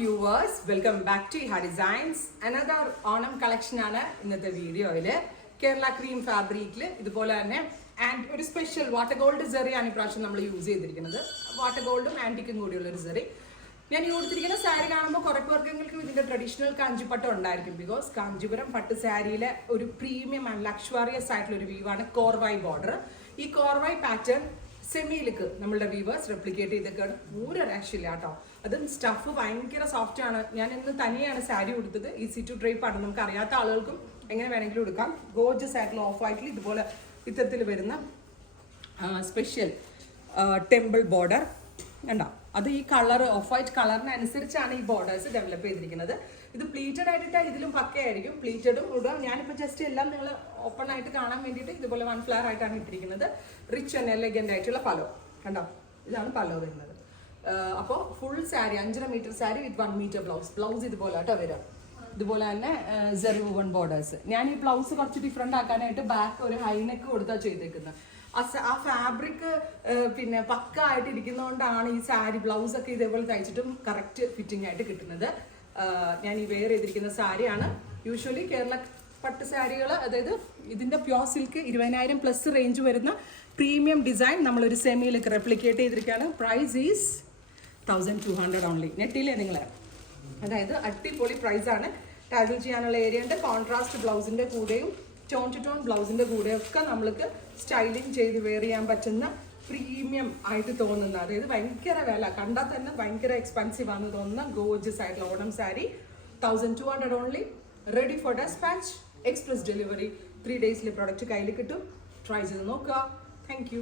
viewers, welcome back to Iha Designs. Another Onam collection ആണ് ഇന്നത്തെ വീഡിയോയില് കേരള ക്രീം ഫാബ്രിക്കിൽ ഇതുപോലെ തന്നെ ആൻഡ് ഒരു സ്പെഷ്യൽ വാട്ടർ ഗോൾഡ് സെറി ആണ് ഇപ്രാവശ്യം നമ്മൾ യൂസ് ചെയ്തിരിക്കുന്നത്. വാട്ടർ ഗോൾഡും ആന്റിക്കും കൂടിയുള്ള ഒരു സെറി. ഞാൻ ഈ കൊടുത്തിരിക്കുന്ന സാരി കാണുമ്പോൾ കുറേ പേർക്കെങ്കിലും ഇതിന്റെ ട്രഡീഷണൽ കാഞ്ചിപ്പട്ടം ഉണ്ടായിരിക്കും. ബിക്കോസ് കാഞ്ചീപുരം പട്ട് സാരിയിലെ ഒരു പ്രീമിയം ആൻഡ് ലക്ഷറിയസ് ആയിട്ടുള്ള ഒരു വീവാണ് കോർവായി ബോർഡർ. ഈ കോർവായി പാറ്റേൺ സെമിയിലേക്ക് നമ്മളുടെ വീവേഴ്സ് റെപ്ലിക്കേറ്റ് ചെയ്തൊക്കെയാണ്. ഒരു രക്ഷയില്ല കേട്ടോ. അതും സ്റ്റഫ് ഭയങ്കര സോഫ്റ്റ് ആണ്. ഞാൻ ഇന്ന് തനിയാണ് സാരി കൊടുത്തത്. ഈസി ടു ഡ്രൈപ്പ് ആണ്. നമുക്ക് അറിയാത്ത ആളുകൾക്കും എങ്ങനെ വേണമെങ്കിലും എടുക്കാം. ഗോർജസ് ആയിട്ടുള്ള ഓഫ് വൈറ്റിൽ ഇതുപോലെ ഇത്തരത്തിൽ വരുന്ന സ്പെഷ്യൽ ടെമ്പിൾ ബോർഡർ ഉണ്ടോ. അത് ഈ കളർ ഓഫ് വൈറ്റ് കളറിനനുസരിച്ചാണ് ഈ ബോർഡേഴ്സ് ഡെവലപ്പ് ചെയ്തിരിക്കുന്നത്. ഇത് പ്ലീറ്റഡ് ആയിട്ടാണ്. ഇതിലും പക്കയായിരിക്കും. പ്ലീറ്റഡും ഇടുക. ഞാനിപ്പോൾ ജസ്റ്റ് എല്ലാം നിങ്ങൾ ഓപ്പൺ ആയിട്ട് കാണാൻ വേണ്ടിയിട്ട് ഇതുപോലെ 1 ഫ്ലവർ ആയിട്ടാണ് ഇട്ടിരിക്കുന്നത്. റിച്ച് ആൻഡ് എലഗന്റ് ആയിട്ടുള്ള പലോ കണ്ടോ. ഇതാണ് പലോ വരുന്നത്. അപ്പോൾ ഫുൾ സാരി 5.5 മീറ്റർ സാരി വിത്ത് 1 മീറ്റർ ബ്ലൗസ് ഇതുപോലെ കേട്ടോ വരാം. ഇതുപോലെ തന്നെ സെറി വുവൺ ബോർഡേഴ്സ്. ഞാൻ ഈ ബ്ലൗസ് കുറച്ച് ഡിഫറെൻ്റ് ആക്കാനായിട്ട് ബാക്ക് ഒരു ഹൈനെക്ക് കൊടുത്താണ് ചെയ്തേക്കുന്നത്. ആ ഫാബ്രിക് പിന്നെ പക്ക ആയിട്ട് ഇരിക്കുന്നതുകൊണ്ടാണ് ഈ സാരി ബ്ലൗസ് ഒക്കെ ഇതേപോലെ തയ്ച്ചിട്ടും കറക്റ്റ് ഫിറ്റിംഗ് ആയിട്ട് കിട്ടുന്നത്. ഞാൻ ഈ വെയർ ചെയ്തിരിക്കുന്ന സാരിയാണ്. യൂഷ്വലി കേരള പട്ട് സാരികൾ, അതായത് ഇതിൻ്റെ പ്യോർ സിൽക്ക് 20,000+ റേഞ്ച് വരുന്ന പ്രീമിയം ഡിസൈൻ നമ്മളൊരു സെമിയിലേക്ക് റെപ്ലിക്കേറ്റ് ചെയ്തിരിക്കുകയാണ്. Price is 1200 only. നെറ്റില്ലേ നിങ്ങൾ? അതായത് അടിപൊളി പ്രൈസാണ്. ടാസിൽ ചെയ്യാനുള്ള ഏരിയ ഉണ്ട്. കോൺട്രാസ്റ്റ് ബ്ലൗസിൻ്റെ കൂടെയും ടോൺ ടു ടോൺ ബ്ലൗസിൻ്റെ കൂടെയൊക്കെ നമ്മൾക്ക് സ്റ്റൈലിംഗ് ചെയ്ത് വെയർ ചെയ്യാൻ പറ്റുന്ന പ്രീമിയം ആയിട്ട് തോന്നുന്ന, അതായത് ഭയങ്കര വില കണ്ടാൽ തന്നെ ഭയങ്കര എക്സ്പെൻസീവ് ആണെന്ന് തോന്നുന്ന ഗോർജസ് ആയിട്ടുള്ള Onam sari 1200 only. Ready for despatch. Express delivery. 3 ഡേയ്സിൽ പ്രൊഡക്റ്റ് കയ്യിൽ കിട്ടും. ട്രൈ ചെയ്ത് നോക്കുക. Thank U.